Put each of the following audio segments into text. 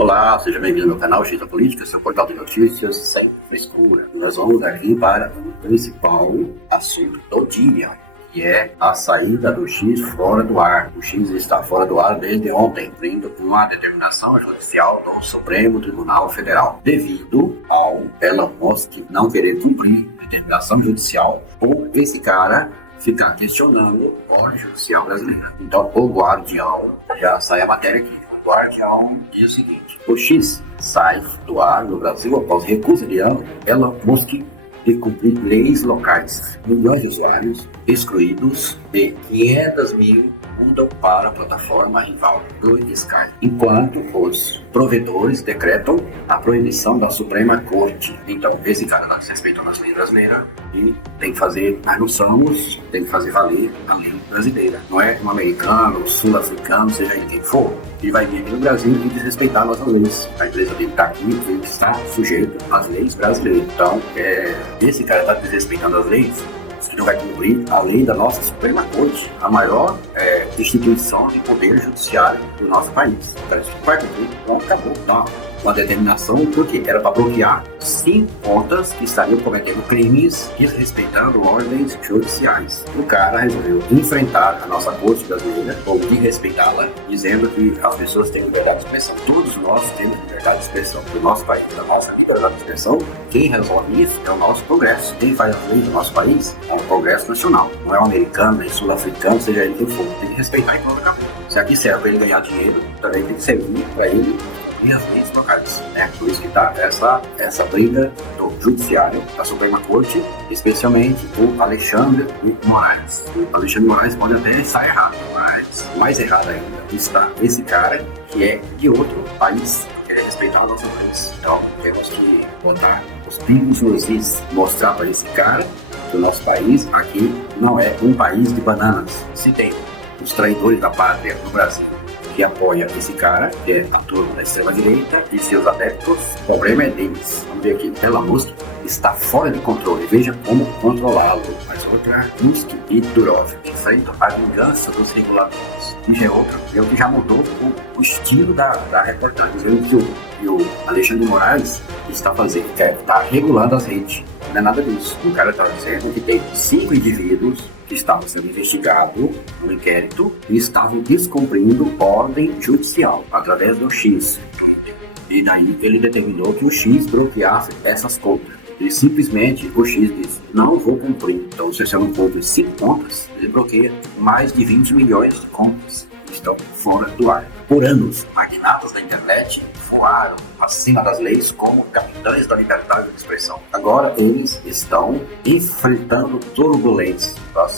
Olá, seja bem-vindo ao meu canal X da Política, seu portal de notícias sem frescura. Nós vamos aqui para o principal assunto do dia, que é a saída do X fora do ar. O X está fora do ar desde ontem, cumprindo uma determinação judicial do Supremo Tribunal Federal, devido ao Elon Musk não querer cumprir a determinação judicial ou esse cara ficar questionando a ordem judicial brasileira. Então, o Guardião, já sai a matéria aqui. O Guardião diz o seguinte: o X sai do ar no Brasil após recusa de Elon Musk de cumprir leis locais. Milhões de usuários excluídos e 500 mil mudam para a plataforma rival do Sky, enquanto os provedores decretam a proibição da Suprema Corte. Então, esse cara está desrespeitando as leis brasileiras e tem que fazer, nós não somos, tem que fazer valer a lei brasileira. Não é um americano, sul-africano, seja ele quem for, que vai vir aqui no Brasil e desrespeitar nossas leis. A empresa dele está aqui, ele está sujeito às leis brasileiras. Então, esse cara está desrespeitando as leis, que não vai cumprir a lei da nossa Suprema Corte, a maior instituição de poder judiciário do nosso país. Então, isso vai cumprir, então acabou. Tá? Uma determinação, porque era para bloquear 5 contas que estariam cometendo crimes desrespeitando ordens judiciais. O cara resolveu enfrentar a nossa corte brasileira, ou desrespeitá-la, dizendo que as pessoas têm liberdade de expressão. Todos nós temos liberdade de expressão do nosso país, da nossa liberdade de expressão. Quem resolve isso é o nosso Congresso. Quem faz as leis do nosso país é o Congresso Nacional. Não é um americano, nem sul-africano, seja ele quem for. Tem que respeitar e pronto, acabou. Se aqui serve para ele ganhar dinheiro, também tem que servir para ele e as leis locais. Por isso que está essa briga do Judiciário, da Suprema Corte, especialmente o Alexandre de Moraes. O Alexandre de Moraes pode até estar errado, mas mais errado ainda está esse cara que é de outro país, que quer respeitar a nossa leis. Então temos que botar os pingos nos is, mostrar para esse cara que o nosso país aqui não é um país de bananas. Se tem os traidores da pátria no Brasil que apoia esse cara, que é a turma da extrema-direita e seus adeptos, o problema é deles. Vamos ver aqui, Elon Musk está fora de controle, veja como controlá-lo. Mas outra, Musk e Durov enfrentam a vingança dos reguladores. E já é outra, é o que já mudou o estilo da reportagem. E o Alexandre de Moraes está fazendo, está regulando as redes. Não é nada disso. O cara está dizendo que tem 5 indivíduos que estavam sendo investigados no inquérito e estavam descumprindo ordem judicial através do X. E daí ele determinou que o X bloqueasse essas contas. E simplesmente o X disse: não vou cumprir. Então, se você não cumpre 5 contas, ele bloqueia mais de 20 milhões de contas que estão fora do ar. Por anos, magnatas da internet voaram acima das leis como capitães da liberdade de expressão. Agora eles estão enfrentando turbulência.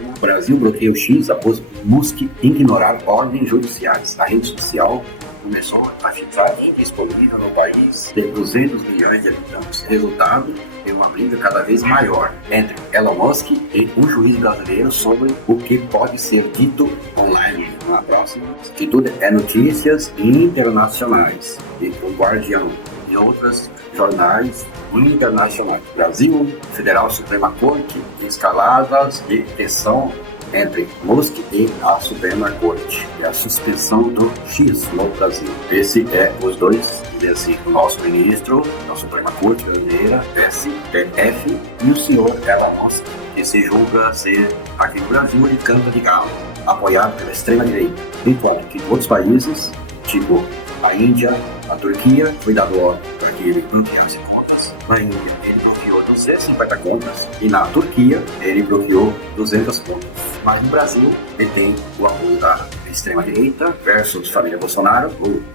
O Brasil bloqueia o X após Musk ignorar ordens judiciais. A rede social começou a ficar indisponível no país de 200 milhões de habitantes. Resultado é uma briga cada vez maior entre Elon Musk e um juiz brasileiro sobre o que pode ser dito online. Na próxima, que tudo é notícias internacionais. E o Guardião e outros jornais internacionais. Brasil, Federal Suprema Corte, escaladas de tensão entre Musk e a Suprema Corte e a suspensão do X no Brasil. Esse é os dois, assim, o nosso ministro da Suprema Corte brasileira, STF, e o senhor Elon Musk, que se julga ser, aqui no Brasil, ele canta de galo, apoiado pela extrema-direita, enquanto que em outros países, tipo a Índia, a Turquia, foi dado ordem para que ele bloqueasse contas. Na Índia, ele bloqueou 250 contas e na Turquia, ele bloqueou 200 contas. Mas no Brasil, ele tem o apoio da extrema-direita versus família Bolsonaro,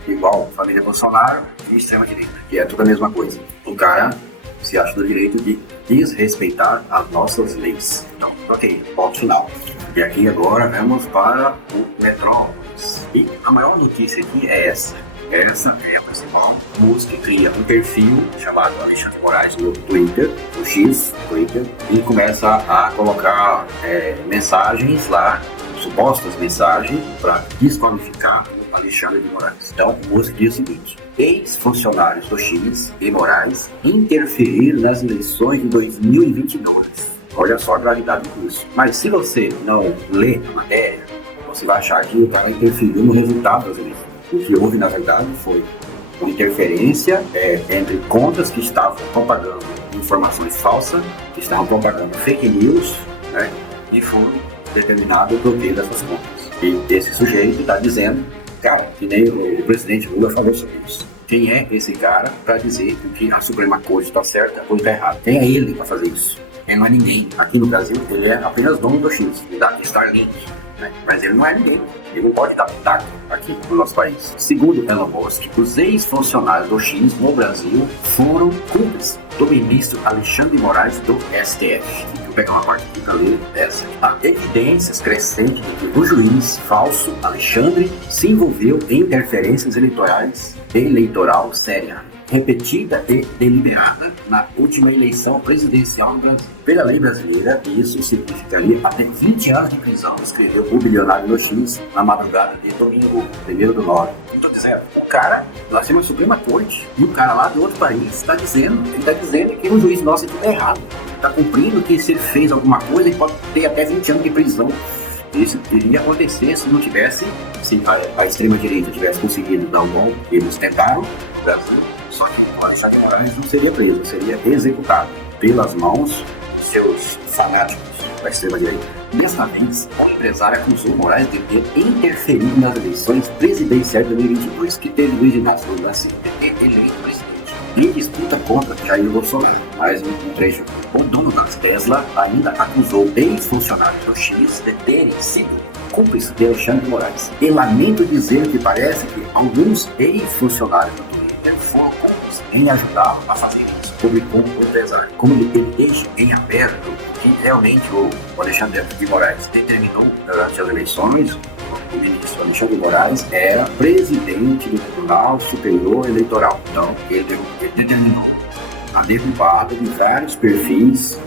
igual família Bolsonaro e extrema-direita, que é tudo a mesma coisa. O cara se acha do direito de desrespeitar as nossas leis. Então, ok, ponto final. E aqui agora vamos para o Metrópolis. E a maior notícia aqui é essa. Essa é a principal. Musk cria um perfil chamado Alexandre de Moraes no Twitter, no X, Twitter, e começa a colocar mensagens lá, supostas mensagens, para desqualificar o Alexandre de Moraes. Então, o Musk diz o seguinte: ex-funcionários do X e Moraes interferiram nas eleições de 2022. Olha só a gravidade disso. Mas se você não lê a matéria, você vai achar que o cara interferiu no resultado das eleições. O que houve, na verdade, foi uma interferência entre contas que estavam propagando informações falsas, que estavam propagando fake news, né? E foram determinado o bloqueio dessas contas. E esse sujeito está dizendo, cara, que nem o presidente Lula falou sobre isso. Quem é esse cara para dizer que a Suprema Corte está certa ou está errada? Quem é ele para fazer isso? Ele não é ninguém. Aqui no Brasil, ele é apenas dono do X, da Starlink. Né? Mas ele não é ninguém. Ele não pode dar pitaco aqui no nosso país. Segundo Elon Musk, os ex-funcionários do X no Brasil foram cúmplices do ministro Alexandre de Moraes do STF. Vou pegar uma parte aqui para ler essa. Há evidências crescentes de que o juiz falso Alexandre se envolveu em interferências eleitoral séria, repetida e deliberada na última eleição presidencial no Brasil. Pela lei brasileira, isso significaria até 20 anos de prisão, escreveu o bilionário no X na madrugada de domingo, 1º/9. Estou dizendo, o cara, nós temos a Suprema Corte, e o cara lá do outro país está dizendo que o juiz nosso está errado, está cumprindo que se ele fez alguma coisa, ele pode ter até 20 anos de prisão. Isso iria acontecer se não tivesse, se a extrema-direita tivesse conseguido dar um golpe, eles tentaram no Brasil, só que o Alexandre de Moraes não seria preso, seria executado pelas mãos dos seus fanáticos da extrema-direita. Desta vez, o empresário acusou Moraes de ter interferido nas eleições presidenciais de 2022, que teve Luiz Inácio Lula da Silva eleito presidente, em disputa contra Jair Bolsonaro. Mais um trecho. O dono da Tesla ainda acusou ex-funcionários do X de terem sido cúmplices de Alexandre de Moraes. E lamento dizer que parece que alguns ex-funcionários do Twitter foram cúmplices em ajudá-lo a fazer isso, publicou o empresário. Como ele deixa em aberto que realmente o Alexandre de Moraes determinou durante as eleições, o ministro Alexandre de Moraes era presidente do Tribunal Superior Eleitoral. Então, ele determinou a derrubada de vários perfis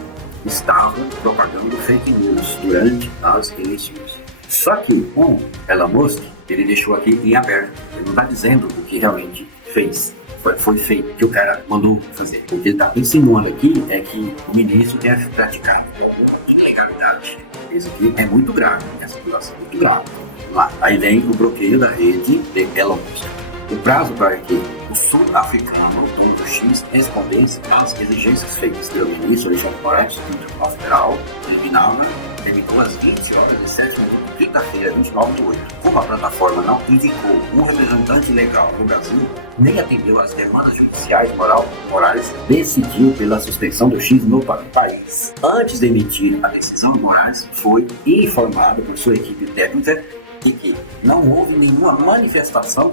que estavam propagando fake news durante as eleições. Só que o Elon Musk, ele deixou aqui em aberto. Ele não está dizendo o que realmente fez. Foi feito, que o cara mandou fazer. O que ele está insinuando aqui é que o ministro tenha praticado ilegalidade. Isso aqui é muito grave, essa situação é muito grave. Lá. Aí vem o bloqueio da rede de Elon Musk. O prazo para que o sul-africano, dono do X, respondesse às exigências feitas pelo ministro Alexandre de Moraes no Tribunal Federal terminou às 20 horas e 7 minutos de quinta-feira, 29/8. Como a plataforma não indicou um representante legal no Brasil, nem atendeu às demandas judiciais, Moraes decidiu pela suspensão do X no país. Antes de emitir a decisão, Moraes foi informado por sua equipe técnica de que não houve nenhuma manifestação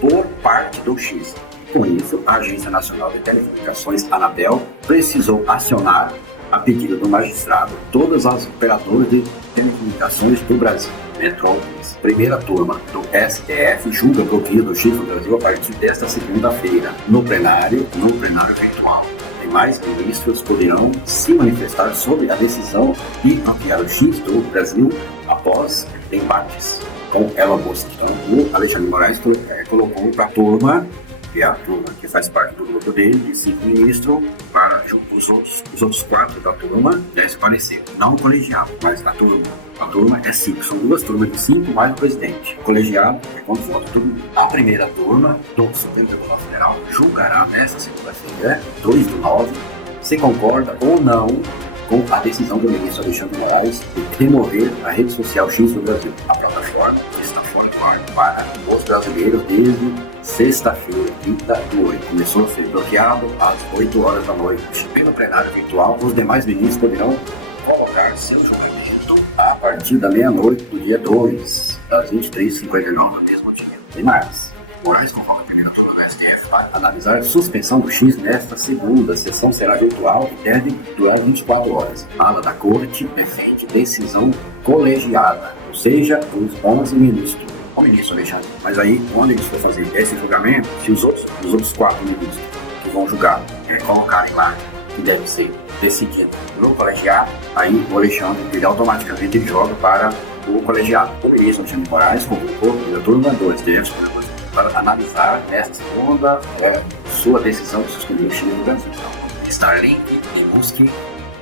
por parte do X. Com isso, a Agência Nacional de Telecomunicações, Anatel, precisou acionar, a pedido do magistrado, todas as operadoras de telecomunicações do Brasil. Metrópolis, primeira turma do STF, julga bloqueio do X no Brasil a partir desta segunda-feira, no plenário virtual. Demais ministros poderão se manifestar sobre a decisão de bloquear o X do Brasil após embates com Elon Musk. Então, o Alexandre de Moraes colocou para a turma, que é a turma que faz parte do grupo dele, de 5 ministros, para os outros 4 da turma desapareceram. Não o colegiado, mas a turma. A turma é 5, são 2 turmas de 5 mais o presidente. O colegiado é quando vota todo mundo. A primeira turma do Supremo Tribunal Federal julgará nesta segunda-feira, 2/9, se concorda ou não com a decisão do ministro Alexandre de Moraes de remover a rede social X do Brasil. A plataforma está fora do ar para os brasileiros desde sexta-feira, 30/8. Começou a ser bloqueado às 8 horas da noite. Pelo plenário virtual, os demais ministros poderão colocar seu julgamento a partir da meia-noite do dia 2, às 23h59, no mesmo dia. Tem mais. Moraes convoca a primeira turma do STF para analisar a suspensão do X nesta segunda. A sessão será virtual e deve durar 24 horas. A ala da corte defende decisão colegiada, ou seja, os 11 ministros. O ministro Alexandre, mas aí, quando eles for fazer esse julgamento, se os outros 4 ministros que vão julgar colocarem lá que deve ser decidido no colegiado, aí o Alexandre, ele automaticamente joga para o colegiado. O ministro Alexandre de Moraes convocou a turma 2 para analisar nesta segunda sua decisão de suspender o X do Brasil. Starlink e Musk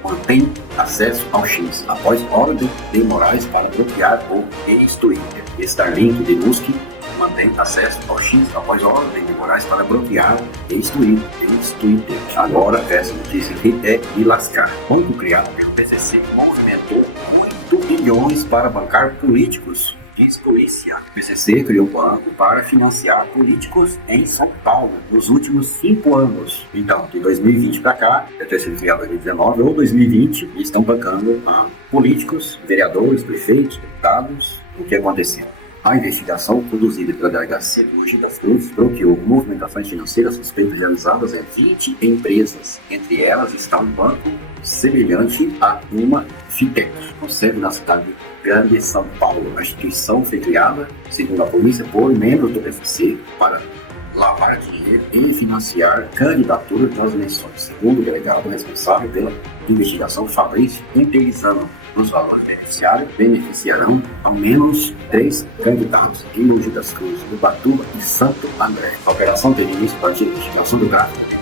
mantém acesso ao X após ordem de Moraes para bloquear ou ex-Twitter. Starlink de Musk mantém acesso ao X após a ordem de Moraes para bloquear e instruir. Agora, essa notícia aqui é de lascar. Banco criado pelo PCC movimentou 8 bilhões para bancar políticos. Diz polícia. O PCC criou um banco para financiar políticos em São Paulo nos últimos 5 anos. Então, de 2020 para cá, deve ter sido criado em 2019 ou 2020, e estão bancando políticos, vereadores, prefeitos, deputados. O que aconteceu? A investigação conduzida pela Delegacia de Mogi das Cruzes bloqueou movimentações financeiras suspeitas realizadas em 20 empresas. Entre elas está um banco semelhante a uma fintech, com sede na cidade Grande São Paulo. A instituição foi criada, segundo a polícia, por membros do PCC para lavar dinheiro e financiar candidaturas nas eleições. Segundo o delegado responsável pela investigação, Fabrício Interizano, os valores beneficiarão ao menos 3 candidatos em Mogi das Cruzes, Ubatuba e Santo André. A operação teve início a partir da investigação do gráfico de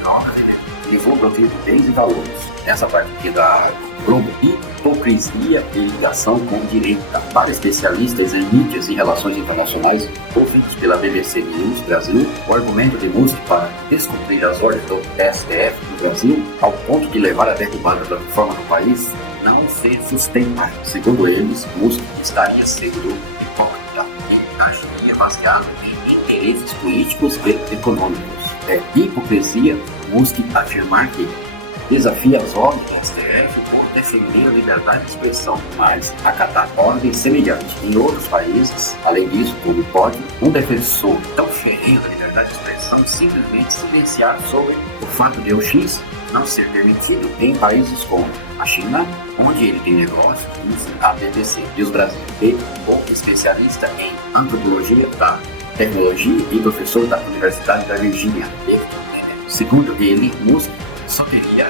levou o bloqueio de bens e valores. Essa parte aqui da Globo, hipocrisia e ligação com direita. Para especialistas em mídias e relações internacionais, ouvidos pela BBC News Brasil, o argumento de Musk para descumprir as ordens do STF no Brasil, ao ponto de levar a derrubada da reforma no país, não se sustenta. Segundo eles, Musk estaria sendo hipócrita e agiria baseado em interesses políticos e econômicos. É hipocrisia Musk afirmar que desafia as ordens do STF por defender a liberdade de expressão, mas acatar ordens semelhantes em outros países. Além disso, como pode um defensor tão ferrenho da liberdade de expressão simplesmente silenciar sobre o fato de o X não ser permitido em países como a China, onde ele tem negócio, a BBC e os Brasil, e um especialista em antropologia da tecnologia e professor da Universidade da Virgínia. Segundo ele, Musk só teria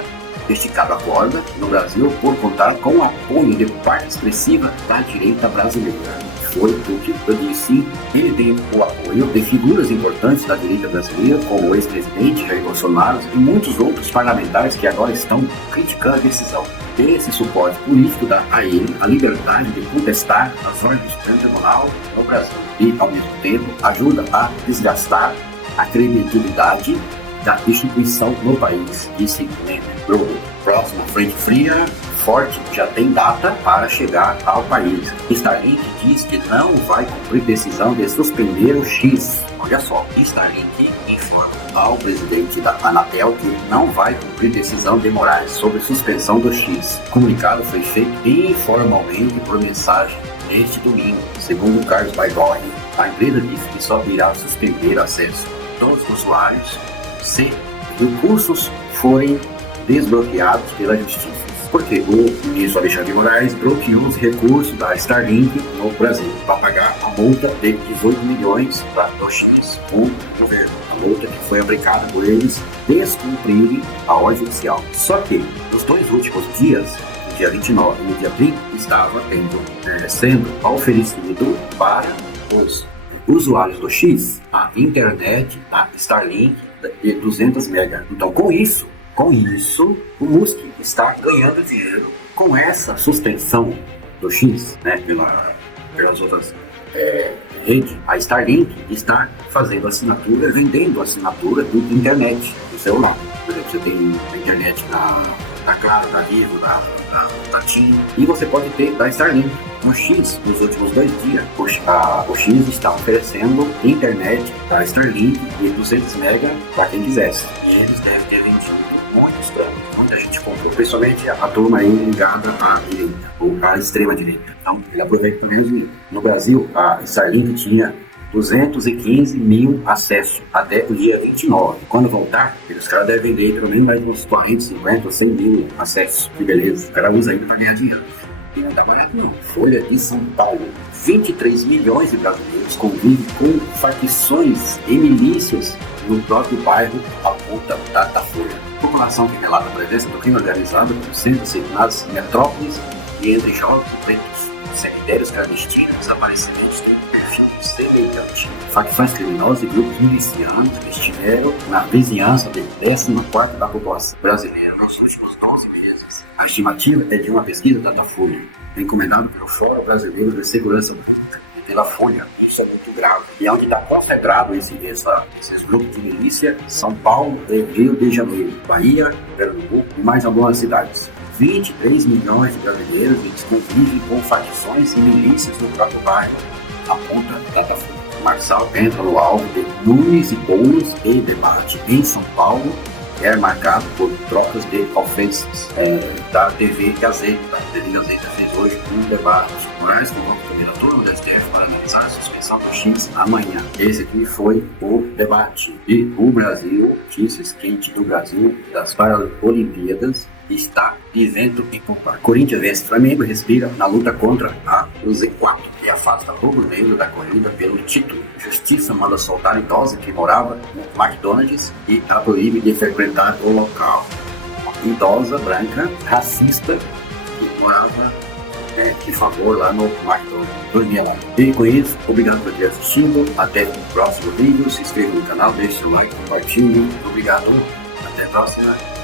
esticado a corda no Brasil por contar com o apoio de parte expressiva da direita brasileira. Foi o que eu disse. Ele tem o apoio de figuras importantes da direita brasileira, como o ex-presidente Jair Bolsonaro e muitos outros parlamentares que agora estão criticando a decisão. Esse suporte político dá a ele a liberdade de contestar as ordens do Supremo Tribunal no Brasil e, ao mesmo tempo, ajuda a desgastar a credibilidade da instituição no país, disse Globo. Próxima frente fria, forte, já tem data para chegar ao país. Starlink diz que não vai cumprir decisão de suspender o X. Olha só, Starlink informa ao presidente da Anatel que não vai cumprir decisão de Moraes sobre suspensão do X. O comunicado foi feito informalmente por mensagem neste domingo. Segundo Carlos Baigorre, a empresa disse que só irá suspender acesso a todos os usuários se recursos forem desbloqueados pela justiça. Porque o ministro Alexandre de Moraes bloqueou os recursos da Starlink no Brasil para pagar a multa de 18 milhões do X com o governo. A multa que foi aplicada por eles descumprirem a ordem judicial. Só que nos 2 últimos dias, no dia 29 e no dia 30, estava sendo oferecido para os usuários do X a internet da Starlink de 200 MB. Então, com isso, o Musk está ganhando dinheiro com essa suspensão do X, né, pelas outras redes. A Starlink está fazendo assinatura, vendendo assinatura de internet no celular. Por exemplo, você tem a internet na Claro, na Vivo, na TIM, e você pode ter da Starlink. No X, nos últimos 2 dias, o X está oferecendo internet da Starlink de 200 MB para quem quisesse. E eles devem ter vendido muitos planos. Muita gente comprou, principalmente a turma aí ligada à direita, ou à extrema direita. Então, ele aproveita para vender. No Brasil, a Starlink tinha 215 mil acessos até o dia 29. Quando voltar, os caras devem vender pelo menos mais uns 40, 50, 100 mil acessos. Que beleza. O cara usa ainda para ganhar dinheiro. E não tá barato não. Folha de São Paulo. 23 milhões de brasileiros convivem com facções e milícias no próprio bairro, aponta da Folha. A população que relata a presença do crime organizado com centros assinados em metrópoles e entre jovens e pretos. Cemitérios clandestinos, desaparecimentos têm perfil semelhante. Facções criminosas e grupos milicianos estiveram na vizinhança de 14ª da população brasileira nos últimos 12 meses. A estimativa é de uma pesquisa da Datafolha, encomendada pelo Fórum Brasileiro de Segurança Pública e pela Folha, isso é muito grave. E onde está concentrado esses grupos de milícia? São Paulo e Rio de Janeiro, Bahia, Pernambuco e mais algumas cidades. 23 milhões de brasileiros convivem com facções e milícias no próprio bairro, aponta Datafolha. Marçal entra no alvo de Nunes e Boulos e debate em São Paulo é marcado por trocas de ofensas. Da TV Gazeta. A TV Gazeta fez hoje um debate. Moraes convoca a primeira turma do STF para analisar a suspensão do X amanhã. Esse aqui foi o debate. E o Brasil, notícias quentes do Brasil, das Paralimpíadas, está de vento e pompa. Corinthians vence Flamengo, respira na luta contra a Z4 e afasta rubro-negro da corrida pelo título. Justiça manda soltar idosa que morava no McDonald's e ela proíbe de frequentar o local. Idosa, branca, racista, que morava de favor lá no McDonald's. Dormia lá. E com isso, obrigado por ter assistido. Até o próximo vídeo. Se inscreva no canal, deixe o like, compartilhe. Obrigado. Até a próxima.